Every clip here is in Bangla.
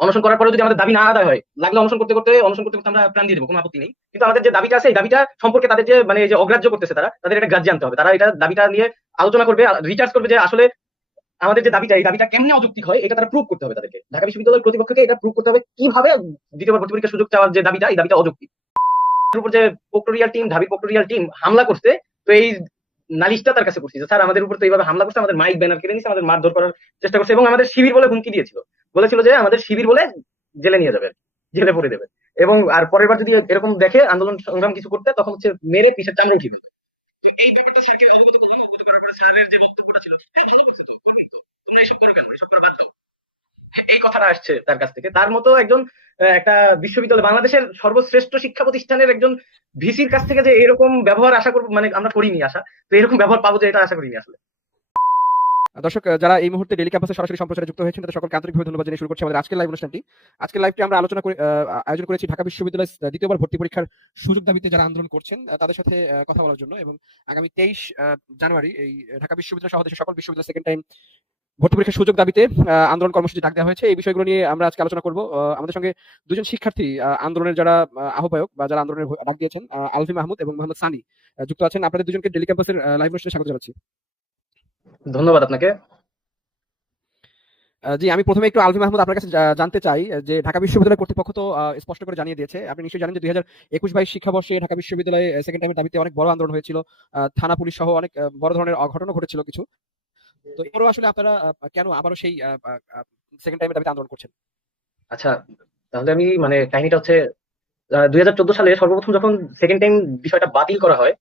অনশন করার পরে যদি আমাদের দাবি না আদায় হয়, লাগলে অনশন করতে করতে, অনশন করতে করতে আমরা প্রাণ দিয়ে দেবো, কোনো আপত্তি নেই। কিন্তু আমাদের যে দাবিটা আছে, এই দাবিটা সম্পর্কে তাদের যে মানে যে অগ্রাহ্য করতেছে তারা, তাদের এটা গ্রাহ্য জানতে হবে। তারা এটা দাবিটা নিয়ে আলোচনা করবে রিচার্জ করবে যে আসলে আমাদের যে দাবিটা, এই দাবিটা কেমনে অযৌক্তিক হয়, এটা তারা প্রুভ করতে হবে তাদেরকে। ঢাকা বিশ্ববিদ্যালয়ের কর্তৃপক্ষকে এটা প্রুভ করতে হবে কীভাবে দ্বিতীয়বার ভর্তি পরীক্ষার সুযোগ চাওয়ার যে দাবিটা, এই দাবিটা অযৌক্তিক। এর উপর যে পোক্টোরিয়াল টিম ঢাবি পোক্টোরিয়াল টিম হামলা করছে, তো এই নালিশটা তার কাছে করছি স্যার আমাদের উপর তো এইভাবে হামলা করছে আমাদের মাইক ব্যানার কেড়ে নিচ্ছে আমাদের মারধর করার চেষ্টা করছে। এবং আমাদের শিবির বলে হুমকি দিয়েছিল। বলেছিল যে আমাদের শিবির বলে জেলে নিয়ে যাবে জেলে পড়ে দেবে। এবং আর পরের বার যদি এরকম দেখে আন্দোলন সংগ্রাম কিছু করতে তখন হচ্ছে মেরে পিছের চামড়া উঠিয়ে দেবে তো এই ব্যাপারটা স্যারকে অবগত করলাম অবগত করার পরে স্যারের যে বক্তব্যটা ছিল হ্যাঁ ভালো করছ তো করবি এসব করো কেন? এসব করা বাদ দাও। হ্যাঁ, এই কথাটা আসছে তার কাছ থেকে। তার মতো একজন একটা বিশ্ববিদ্যালয়, বাংলাদেশের সর্বশ্রেষ্ঠ শিক্ষা প্রতিষ্ঠানের একজন ভিসির কাছ থেকে যে এরকম ব্যবহার আশা করব মানে আমরা করিনি আশা, তো এরকম ব্যবহার পাবো যে এটা আশা করিনি আসলে। দর্শক যারা এই মুহূর্তে ডেলি ক্যাম্পাসে সরাসরি সম্প্রচারে যুক্ত হয়েছেন, তাদের সকলকে আন্তরিকভাবে ধন্যবাদ জানিয়ে শুরু করছি আমাদের আজকের লাইভ অনুষ্ঠানটি। আজকের লাইভটি আমরা আলোচনা করে আয়োজন করেছি ঢাকা বিশ্ববিদ্যালয় দ্বিতীয়বার ভর্তি পরীক্ষার সুযোগ দাবিতে যারা আন্দোলন করছেন তাদের সাথে কথা বলার জন্য এবং আগামী তেইশ জানুয়ারি এই ঢাকা বিশ্ববিদ্যালয় সহ দেশের সকল বিশ্ববিদ্যালয় সেকেন্ড টাইম ভর্তি পরীক্ষার সুযোগ দাবিতে আন্দোলন কর্মসূচি ডাক দেওয়া হয়েছে। এই বিষয়গুলো নিয়ে আমরা আজকে আলোচনা করব। আমাদের সঙ্গে দুজন শিক্ষার্থী আন্দোলনের যারা আহ্বায়ক বা যারা আন্দোলনের ডাক দিয়েছেন আলফি মাহমুদ এবং মোহাম্মদ সানি যুক্ত আছেন। আপনাদের দুজনকে ডেলি ক্যাম্পাসের লাইভ অনুষ্ঠানে স্বাগত জানাচ্ছি। ধন্যবাদ আপনাকে। জি আমি প্রথমে একটু আলভি মাহমুদ আপনার কাছে জানতে চাই যে ঢাকা বিশ্ববিদ্যালয় কর্তৃপক্ষ তো স্পষ্ট করে জানিয়ে দিয়েছে। আপনি নিশ্চয়ই জানেন যে দুই হাজার একুশ বাইশ শিক্ষাবর্ষে ঢাকা বিশ্ববিদ্যালয়ে সেকেন্ড টাইমের দাবিতে অনেক বড় আন্দোলন হয়েছিল। থানা পুলিশ সহ অনেক বড় ধরনের অঘটনও ঘটেছিল কিছু। তো এরপরও আসলে আপনারা কেন আবারও সেই সেকেন্ড দাবিতে আন্দোলন করছেন? আচ্ছা তাহলে আমি মানে কাহিনীটা হচ্ছে দুই হাজার চোদ্দ সালে সর্বপ্রথম যখন সেকেন্ড টাইম বিষয়টা বাতিল করা হয়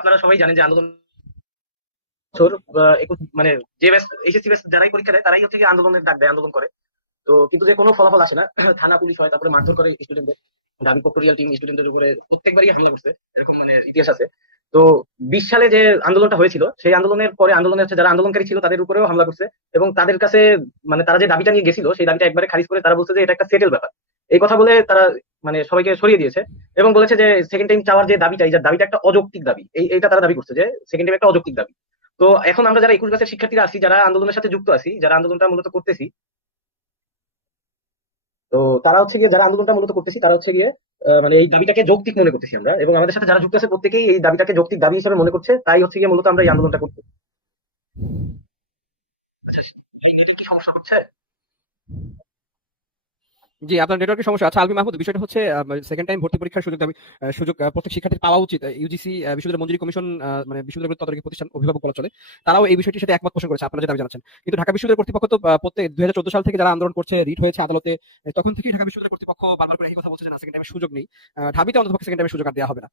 আপনারা সবাই জানেন যে আন্দোলন মানে যে এইচএসসি ব্যাচ যারাই পরীক্ষা দেয়, তারাই হচ্ছে আন্দোলনের ডাক দেয়, আন্দোলন করে। তো কিন্তু যে কোনো ফলাফল আসে না, থানা পুলিশ হয়, তারপরে মারধর করে স্টুডেন্টদের দাবি পক্টোরিয়াল টিম স্টুডেন্টদের উপরে প্রত্যেকবারই হামলা করছে, এরকম মানে ইতিহাস আছে। তো বিশ সালে যে আন্দোলনটা হয়েছিল, সেই আন্দোলনের পরে আন্দোলনের হচ্ছে যারা আন্দোলনকারী ছিল তাদের উপরেও হামলা করছে এবং তাদের কাছে মানে তারা যে দাবিটা নিয়ে গেছিল, সেই দাবিটা একবারে খারিজ করে তারা বলছে যে এটা একটা সেটেল ব্যাপার। এই কথা বলে তারা মানে সবাইকে সরিয়ে দিয়েছে এবং বলেছে যে সেকেন্ড টাইম চাওয়ার যে দাবিটা, এই দাবিটা একটা অযৌক্তিক দাবি। এই, এইটা তারা দাবি করছে যে সেকেন্ড টাইম একটা অযৌক্তিক দাবি। তো এখন আমরা যারা একুশ গাছের শিক্ষার্থীরা আছি, যারা আন্দোলনের সাথে যুক্ত আছি, যারা আন্দোলনটা মূলত করতেছি তো তারা হচ্ছে গিয়ে যারা আন্দোলনটা মূলত করতেছি তারা হচ্ছে গিয়ে মানে এই দাবিটাকে যৌক্তিক মনে করতেছি আমরা এবং আমাদের সাথে যারা যুক্ত আছে প্রত্যেকেই এই দাবিটাকে যৌক্তিক দাবি হিসেবে মনে করছে তাই হচ্ছে গিয়ে মূলত আমরা এই আন্দোলনটা করতে আচ্ছা, কি সমস্যা হচ্ছে? জি, আপনার নেটওয়ার্কের সমস্যা। আচ্ছা আলবি মাহমুদ, বিষয়টা হচ্ছে সেকেন্ড টাইম ভর্তি পরীক্ষার সুযোগ সুযোগ প্রত্যেক শিক্ষার্থীর পাওয়া উচিত। ইউজিসি বিশ্ববিদ্যালয় মঞ্জুরি কমিশন মানে বিশ্ববিদ্যালয় তদারকি প্রতিষ্ঠান অভিভাবক বলা চলে, তারাও এই বিষয়টির সাথে একমত পোষণ করেছে। আপনারা যে দাবি জানাচ্ছেন। কিন্তু ঢাকা বিশ্ববিদ্যালয় কর্তৃপক্ষ তো প্রত্যেক দুই হাজার চোদ্দ সাল থেকে যারা আন্দোলন করছে, রিট হয়েছে আদালতে তখন থেকেই ঢাকা বিশ্ববিদ্যালয় কর্তৃপক্ষ বারবার করে এই কথা বলছে যে, না সেকেন্ড টাইমের সুযোগ নেই। ঢাবিতে অন্তত সেকেন্ড টাইমের সুযোগ আর দেওয়া হবে না।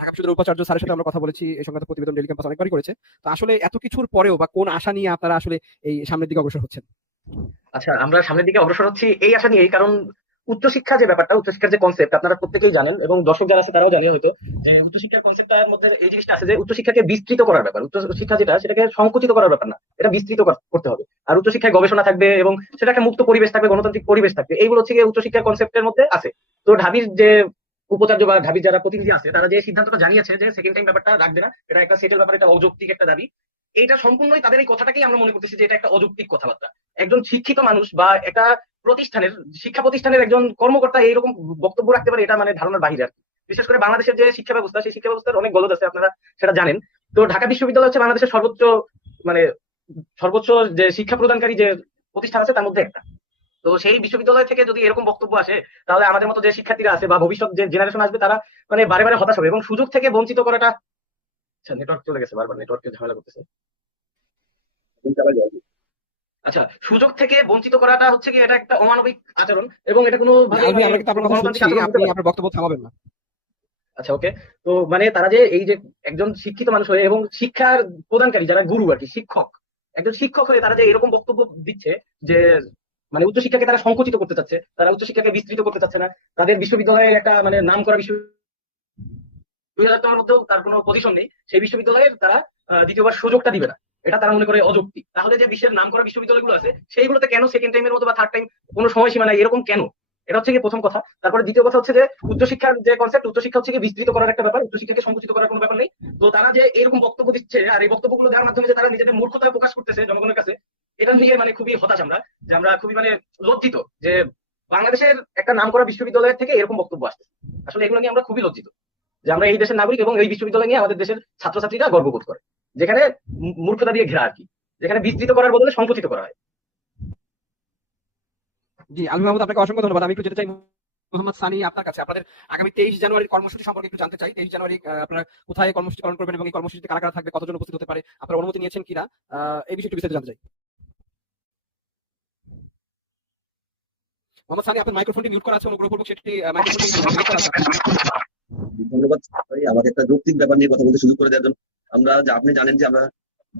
ঢাকা বিশ্ববিদ্যালয়ের উপাচার্য স্যারের সাথে আমরা কথা বলেছি এই সংক্রান্ত প্রতিবেদন ডেলি ক্যাম্পাস অনেকবারই করেছে। তো আসলে এত কিছুর পরেও বা কোন আশা নিয়ে আপনারা আসলে এই সামনের দিকে অগ্রসর হচ্ছেন? আচ্ছা আমরা সামনের দিকে অগ্রসর হচ্ছি এই আশা নিয়েই, কারণ উচ্চশিক্ষা যে ব্যাপারটা, উচ্চশিক্ষার যে কনসেপ্ট আপনারা প্রত্যেকেই জানেন, এবং দর্শক যারা আছে তারাও জানে হয়তো, যে উচ্চশিক্ষার কনসেপ্টের মধ্যে এই জিনিসটা আছে যে উচ্চশিক্ষাকে বিস্তৃত করার ব্যাপার। উচ্চশিক্ষা যেটা, সেটাকে সংকুচিত করার ব্যাপার না, এটা বিস্তৃত করতে হবে। আর উচ্চশিক্ষায় গবেষণা থাকবে এবং সেটা একটা মুক্ত পরিবেশ থাকবে, গণতান্ত্রিক পরিবেশ থাকবে, এইগুলো হচ্ছে উচ্চশিক্ষার কনসেপ্টের মধ্যে আছে। তো ঢাবির যে উপাচার্য বা ঢাবির যারা প্রতিনিধি আছে, তারা যে সিদ্ধান্তটা জানিয়েছে যে সেকেন্ড টাইম ব্যাপারটা রাখবে না, এটা একটা সেটেল ব্যাপার, এটা অযৌক্তিক একটা দাবি। এটা সম্পূর্ণই তাদের এই কথাটাকেই আমরা মনে করতেছি যে এটা একটা অযৌক্তিক কথাবার্তা। একজন শিক্ষিত মানুষ বা একটা প্রতিষ্ঠানের, শিক্ষা প্রতিষ্ঠানের একজন কর্মকর্তা এইরকম বক্তব্য রাখতে পারে, এটা মানে ধারণার বাইরে আর বিশেষ করে বাংলাদেশের যে শিক্ষা ব্যবস্থা, সেই শিক্ষা ব্যবস্থার অনেক গলদ আছে, আপনারা সেটা জানেন। তো ঢাকা বিশ্ববিদ্যালয় হচ্ছে বাংলাদেশের সর্বোচ্চ মানে সর্বোচ্চ যে শিক্ষা প্রদানকারী যে প্রতিষ্ঠান আছে, তার মধ্যে একটা। তো সেই বিশ্ববিদ্যালয় থেকে যদি এরকম বক্তব্য আসে তাহলে আমাদের মতো যে শিক্ষার্থীরা আছে বা ভবিষ্যৎ যে জেনারেশন আসবে তারা মানে বারে বারে হতাশ হবে এবং সুযোগ থেকে বঞ্চিত করাটা আচ্ছা নেটওয়ার্ক চলে গেছে বারবার নেটওয়ার্কে ঝামেলা করতেছে। আচ্ছা সুযোগ থেকে বঞ্চিত করাটা হচ্ছে কি এটা একটা অমানবিক আচরণ এবং এটা কোনো মানে। আপনার বক্তব্য থামাবেন না? আচ্ছা ওকে তো মানে তারা যে এই যে একজন শিক্ষিত মানুষ হয়ে এবং শিক্ষার প্রদানকারী যারা গুরু আর কি শিক্ষক একজন শিক্ষক হয়ে তারা যে এরকম বক্তব্য দিচ্ছে যে মানে উচ্চশিক্ষাকে তারা সংকুচিত করতে চাচ্ছে, তারা উচ্চশিক্ষাকে বিস্তৃত করতে চাচ্ছে না। তাদের বিশ্ববিদ্যালয়ের একটা মানে নাম করা বিশ্ব দুই হাজার টাকার মধ্যেও তার কোনো পজিশন নেই। সেই বিশ্ববিদ্যালয়ের তারা দ্বিতীয়বার সুযোগটা দিবে না। এটা তারা মনে করে অযৌক্তিক তাহলে যে বিশ্বের নাম করা বিশ্ববিদ্যালয়গুলো আছে, সেইগুলোতে কেন সেকেন্ড টাইমের মতো বা থার্ড টাইম কোনো সময়সীমা নাই? এরকম কেন? এটা হচ্ছে কি প্রথম কথা। তারপরে দ্বিতীয় কথা হচ্ছে যে, উচ্চশিক্ষার যে কনসেপ্ট উচ্চশিক্ষা হচ্ছে বিস্তৃত করার একটা ব্যাপার। উচ্চশিক্ষাকে সংকুচিত করার কোনো ব্যাপার নেই। তো তারা যে এরকম বক্তব্য দিচ্ছে, আর এই বক্তব্যগুলো দেওয়ার মাধ্যমে যে তারা নিজেদের মূর্খতা প্রকাশ করতেছে জনগণের কাছে, এটা নিয়ে মানে খুবই হতাশ আমরা। যে আমরা খুবই মানে লজ্জিত যে বাংলাদেশের একটা নাম করা বিশ্ববিদ্যালয়ের থেকে এরকম বক্তব্য আসছে আসলে এগুলো নিয়ে আমরা খুবই লজ্জিত যে আমরা এই দেশের নাগরিক এবং এই বিশ্ববিদ্যালয় নিয়ে আমাদের দেশের ছাত্রছাত্রীরা গর্ববোধ করে। যেখানে মূর্খতা দিয়ে ঘেরা আর কি। যেখানে বিস্তৃত করার বদলে সংকুচিত করা হয়। জি, আলম মাহমুদ, আপনাকে অসংখ্য ধন্যবাদ। আমি একটু যেতে চাই মোহাম্মদ সানি আপনার কাছে। আপনাদের আগামী তেইশ জানুয়ারির কর্মসূচি সম্পর্কে একটু জানতে চাই। তেইশ জানুয়ারি আপনারা কোথায় কর্মসূচি পালন করবেন এবং এই কর্মসূচিতে কারা কারা থাকবে, কতজন উপস্থিত হতে পারে, আপনারা অনুমতি নিয়েছেন কিনা? এই বিষয়ে একটু বিস্তারিত জানতে চাই। মোহাম্মদ সানি আপনার মাইক্রোফোনটি মিউট করা আছে সেটি মাইক্রোফোনটি আমাকে একটা ব্যাপার নিয়ে কথা বলতে সুযোগ করে দেওয়ার জন্য। আমরা আপনি জানেন যে আমরা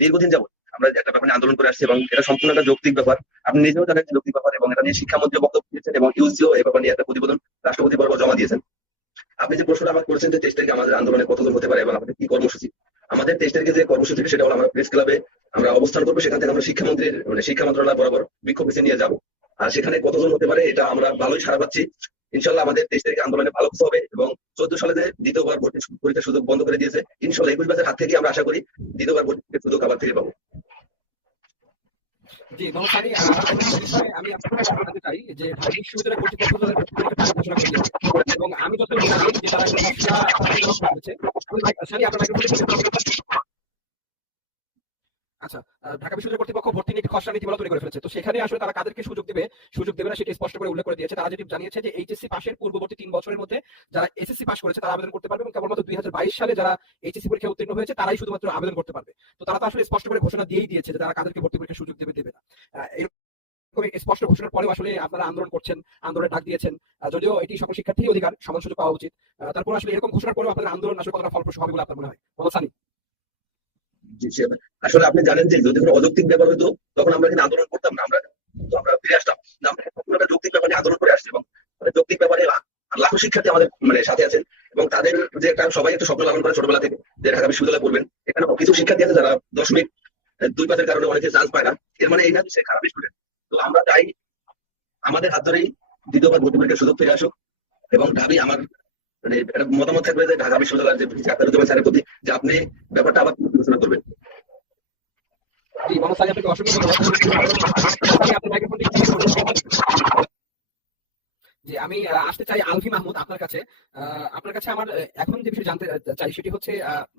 দীর্ঘদিন আমরা একটা আন্দোলন করে আসছি এবং এটা সম্পূর্ণ একটা যৌক্তিক ব্যাপার। আপনি নিজেও জানেন যৌক্তিক ব্যাপার এবং এটা নিয়ে শিক্ষামন্ত্রী বক্তব্য দিয়েছেন এবং ইউজিও এই ব্যাপার নিয়ে একটা প্রতিবেদন রাষ্ট্রপতি বরাবর জমা দিয়েছেন। আপনি যে প্রশ্নটা আমাকে করেছেন যে আমাদের আন্দোলনে কতজন হতে পারে এবং আমাদের কি কর্মসূচি, আমাদের যে কর্মসূচি সেটা হলো আমরা প্রেস ক্লাবে আমরা অবস্থান করব, সেখান থেকে আমরা শিক্ষামন্ত্রীর মানে শিক্ষা মন্ত্রণালয় বরাবর বিক্ষোভ নিয়ে যাব। সেখানে কতজন হতে পারে, এটা আমরা ভালোই সারা পাচ্ছি। ইনশাল্লাহ আমাদের তেইশ তারিখে আন্দোলনে ভালো কিছু হবে এবং চোদ্দ সালে দ্বিতীয়বার ভর্তি পরীক্ষার সুযোগ বন্ধ করে দিয়েছে, ইনশাল্লাহ একুশ ব্যাচের হাত থেকে আমরা আশা করি দ্বিতীয়বার ভর্তির সুযোগ আবার ফিরে পাবো। আমি আপনাকে চাই যে ঢাকা এবং আমি যত যে তারা সমস্যা করেছে আমি মাইক- সানি আপনার মাইক্রোফোনটি আচ্ছা ঢাকা বিশ্ববিদ্যালয় কর্তৃপক্ষ ভর্তি নীতি খসড়া নীতিমালা তৈরি করে ফেলেছে। তো সেখানে আসলে তারা কাদেরকে সুযোগ দেবে? সুযোগ দেবে না, সেটা স্পষ্ট করে উল্লেখ করে দিয়েছে। তারা যেটি জানিয়েছে যে এইচএসসি পাশের পূর্ববর্তী তিন বছরের মধ্যে যারা এসএসসি পাস করেছে, তারা আবেদন করতে পারবে এবং কেবলমাত্র দুই সালে যারা এইচএসসি পরীক্ষা উত্তীর্ণ হয়েছে, তারাই শুধুমাত্র আবেদন করতে পারবে। তো তারা তো আসলে স্পষ্ট করে ঘোষণা দিয়েই দিয়েছে যে তারা কাদেরকে ভর্তি পরীক্ষার সুযোগ দেবে দেবে না। স্পষ্ট ঘোষণার পরেও আসলে আপনারা আন্দোলন করছেন আন্দোলনে ডাক দিয়েছেন। যদিও এটি সকল শিক্ষার্থীর অধিকার, সমান সুযোগ পাওয়া উচিত। তারপর আসলে এরকম ঘোষণার পরেও আপনাদের আন্দোলন আসলে কতটা ফলপ্রসূ হবে বলে আপনার মনে হয়? মোহাম্মদ সানি। আসলে আপনি জানেন যে যদি কোনো অযৌক্তিক ব্যাপার হতো তখন আমরা কিন্তু আন্দোলন করতাম না আমরা তো আমরা ফিরে আসতাম। না, আমরা একটা যৌক্তিক ব্যাপার নিয়ে আন্দোলন করে আসছি এবং মানে যৌক্তিক ব্যাপারে লাখো শিক্ষার্থী আমাদের মানে সাথে আছেন এবং তাদের যে একটা সবাই একটা স্বপ্ন লালন করে ছোটবেলা থেকে যে ঢাকা বিশ্ববিদ্যালয়ে পড়বেন এখানে কিছু শিক্ষার্থী আছে যারা দশমিক দুই পাতের কারণে অনেকে চান্স পায় না। এর মানে এই না সে খারাপ স্টুডেন্ট তো আমরা চাই আমাদের হাত ধরেই দ্বিতীয়বার ভর্তি পরীক্ষার সুযোগ ফিরে আসুক এবং ঢাবি আমার মানে একটা মতামত থাকবে যে ঢাকা বিশ্ববিদ্যালয়ের যে ডাক্তার স্যারের প্রতি যে আপনি ব্যাপারটা আবার বিবেচনা করবেন। জি মোহাম্মদ সানি আপনাকে অসংখ্য ধন্যবাদ। জি আমি আসতে চাই আলফি মাহমুদ আপনার কাছে। আপনার কাছে আমার এখন যে বিষয় জানতে চাই সেটি হচ্ছে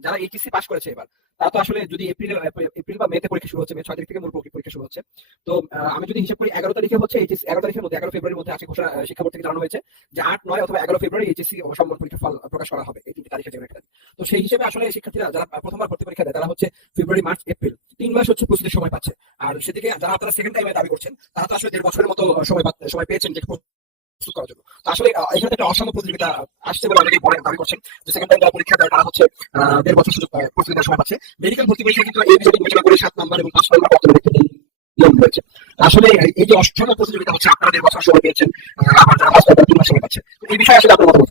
যারা এইচএসসি পাস করেছে এবার, তারা তো আসলে যদি এপ্রিল এপ্রিল বা মেতে পরীক্ষা শুরু হচ্ছে মে ছয় তারিখ থেকে মূল পরীক্ষা পরীক্ষা শুরু হচ্ছে। তো আমি যদি হিসাব করি, এগারো তারিখে হচ্ছে এইচএসসি এগারো তারিখের মধ্যে, এগারো ফেব্রুয়ারির মধ্যে আছে ঘোষণা শিক্ষা বোর্ড থেকে জানানো হয়েছে যে আট, নয় অথবা এগারো ফেব্রুয়ারি এইচএসসি সম্মান পরীক্ষার ফল প্রকাশ করা হবে, এই তিনটি তারিখে। যে। তো সেই হিসেবে আসলে শিক্ষার্থীরা যারা প্রথমবার ভর্তি পরীক্ষা দেয়, তারা হচ্ছে ফেব্রুয়ারি মার্চ এপ্রিল তিন মাস হচ্ছে প্রস্তুতির সময় পাচ্ছে। আর সেদিকে যারা আপনারা সেকেন্ড টাইমে দাবি করছেন, তারা তো আসলে দেড় বছরের মতো সময় সময় পেয়েছেন যে প্রস্তুত করার জন্য। আসলে এখানে একটা অসম প্রতিযোগিতা আসছে বলে অনেকেই বলে দাবি করছেন যে সেকেন্ড যারা পরীক্ষা দেয় তারা হচ্ছে দেড় বছর সুযোগ প্রস্তুতি সময় পাচ্ছে। মেডিকেল ভর্তি পরীক্ষা কিন্তু এই বিষয়টি বিবেচনা করে সাত নাম্বার এবং পাঁচ নাম্বার রয়েছে। আসলে, এই- যে অসম প্রতিযোগিতা হচ্ছে, আপনারা দেড় বছর সময় পেয়েছেন আবার যারা পাঁচ নাম্বার তিন মাস সময় পাচ্ছে। এই বিষয়ে আসলে আপনার মতামত?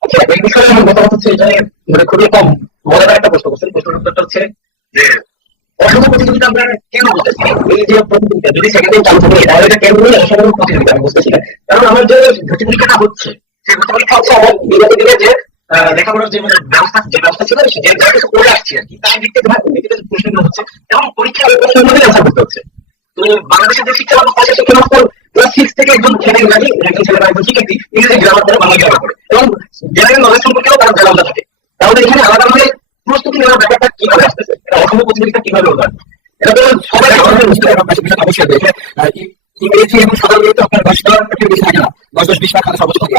আচ্ছা এই বিষয়ে আমার মতামত হচ্ছে যে মানে খুবই কম। মজাদার একটা প্রশ্ন করছেন। প্রশ্নের হচ্ছে কেন মানে পরীক্ষা করতে হচ্ছে। তো বাংলাদেশের যে শিক্ষা ব্যবস্থা আছে সিক্স থেকে ছেলে ইংরাজি একজন ছেলে বা একজন শিক্ষার্থী ইংরেজি গ্রামার করে বাংলা গ্রামার করে এবং জেনারেল নলেজ সম্পর্কেও তার জানালা থাকে। তাহলে এখানে আলাদা ভাবে প্রস্তুতি নেওয়ার ব্যাপারটা কীভাবে এটা প্রতিযোগিতা কীভাবে হলো? এটা তো সবাই আমাদের বুঝতে অবশ্যই দেখে। ইংরেজি এবং সাধারণত আপনার দশ মার্কের বেশি থাকে না। দশ দশ বিশ খাতে সর্বোচ্চ থাকে।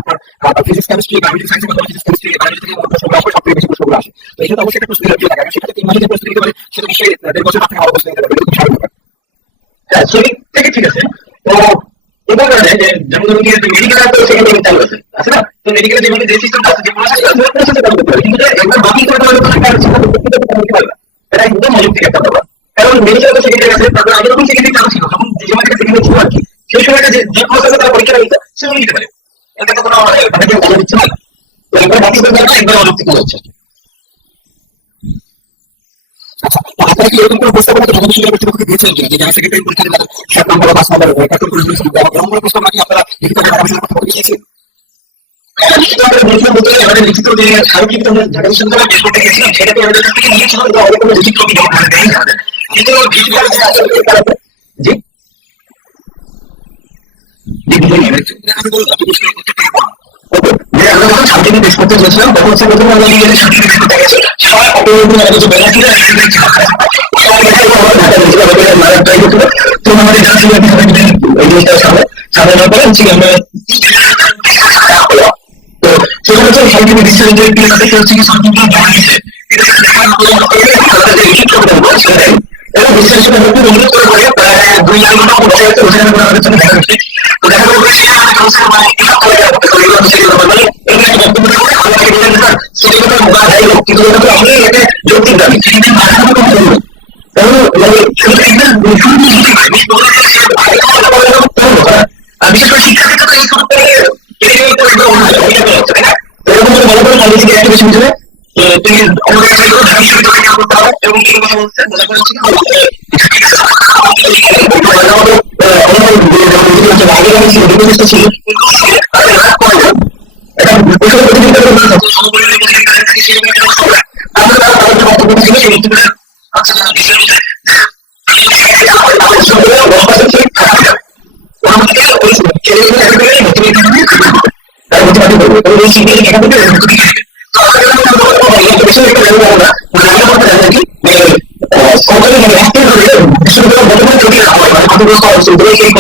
আপনার ফিজিক্স কেমিস্ট্রি বায়োলজি সায়েন্স এবং ফিজিক্স কেমিস্ট্রি বায়োলজি থেকে প্রশ্নগুলো আসে সব থেকে বেশি প্রশ্নগুলো আসে। তো এটা তো অবশ্যই একটা প্রস্তুতি লাগে আর সেক্ষেত্রে তিন মাসে যে প্রস্তুতি নিতে পারে, সেটা নিশ্চয়ই দেড় বছর থেকে আরও প্রস্তুতি নিতে পারবে খুব স্বাভাবিক হ্যাঁ সেদিক থেকে ঠিক আছে। তো এবার মানে যে, যেমন মেডিকেল আছে। না? তো মেডিকেল যেভাবে যে সিস্টেমটা আছে, যে প্রসেস আছে প্রসেসে করতে হবে কিন্তু একবার বাকি করে তাহলে একটা শিক্ষা করতে পারবে এটা একদম অযৌক্তিক একটা ব্যাপার। কারণ মেডিকেল তো সেকেন্ড আছে তারপর আগে যখন সেকেন্ড চালু ছিল, তখন যে সময় সেকেন্ড ছিল আর কি, সেই সময়টা যে যে প্রসেসে তারা পরীক্ষা নিতে সেগুলো নিতে পারে। এটা তো কোনো মানে কেউ বলে দিচ্ছে না। তো একবার বাকি করে দেওয়াটা একবার অযৌক্তিক মনে হচ্ছে। আচ্ছা তো আপনারা কি এরকম কোনো প্রস্তাব আমাদের ঢাকা বিশ্ববিদ্যালয় কর্তৃপক্ষকে দিয়েছেন যে সেক্রেটারি পরীক্ষা দেবে সাত নম্বর বা নম্বর কার্টুন করে দেওয়া আপনারা লিখিত লিখিত আকারে বলেছিলাম বলতে গেলে আমাদের লিখিত যে স্মারকলিপি আমরা ঢাকা বিশ্ববিদ্যালয়ে বের করতে গেছিলাম সেটা তো আমাদের কাছ থেকে নিয়েছিল কিন্তু আমাদের কোনো লিখিত কপি জমা দেয়নি আমাদের কিন্তু ডিজিটাল যে আছে জি। আমি বললাম যে আমরা যখন সার্টিফিকেট বেশ করতে গেছিলাম তখন হচ্ছে প্রথমে আমরা নিজেদের সার্টিফিকেট করতে গেছি সবাই কপি আমাদের যে ব্যানার ছিল আমরা আমাদের আমাদের যারা ছিল এই জিনিসটা সামনে সামনে নেওয়ার পরে হচ্ছে আমরা তো সেখানে হচ্ছে সার্টিফিকেট দিচ্ছে যে পিএস থেকে হচ্ছে কি সার্টিফিকেট জমা দিচ্ছে এটা দেখার মতো আমাদের যে লিখিত করতে সেটা এবং বিশ্বাস করে হচ্ছে অনুরোধ করে করে প্রায় দুই লাখ মতো বসে আছে ওখানে আমরা আমাদের সঙ্গে দেখা করছি তো দেখা করে সে আমাদের কাউন্সিল মানে এটা করে করতে করে এগুলো হচ্ছে এগুলো মানে একটা হোক কিন্তু এটা তো আমি মানে কলেজ থেকে একটা বেশি বুঝলে তুমি আমাদের কাছে ঢাকা বিশ্ববিদ্যালয়ে কাজ করতে হবে এবং এই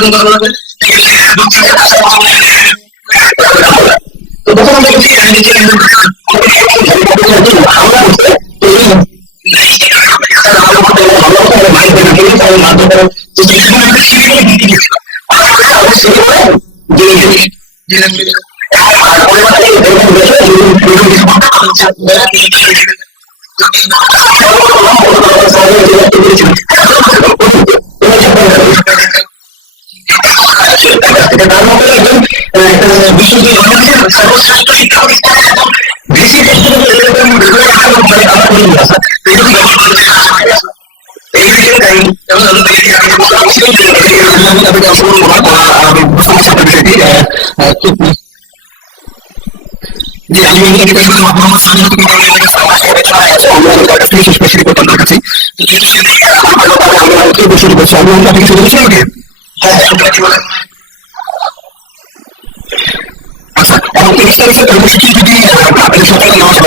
তো তখন আমরা বলছি আমরা সর্বশ্রেষ্ঠ শিক্ষা প্রতিষ্ঠান বেশি যে আমি মোহাম্মদ সামিল কাছে শুরু করছি আমি আচ্ছা এবং তিরিশ তারিখের কর্মসূচি যদি আপনাদের সরকারে নেওয়া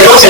এবং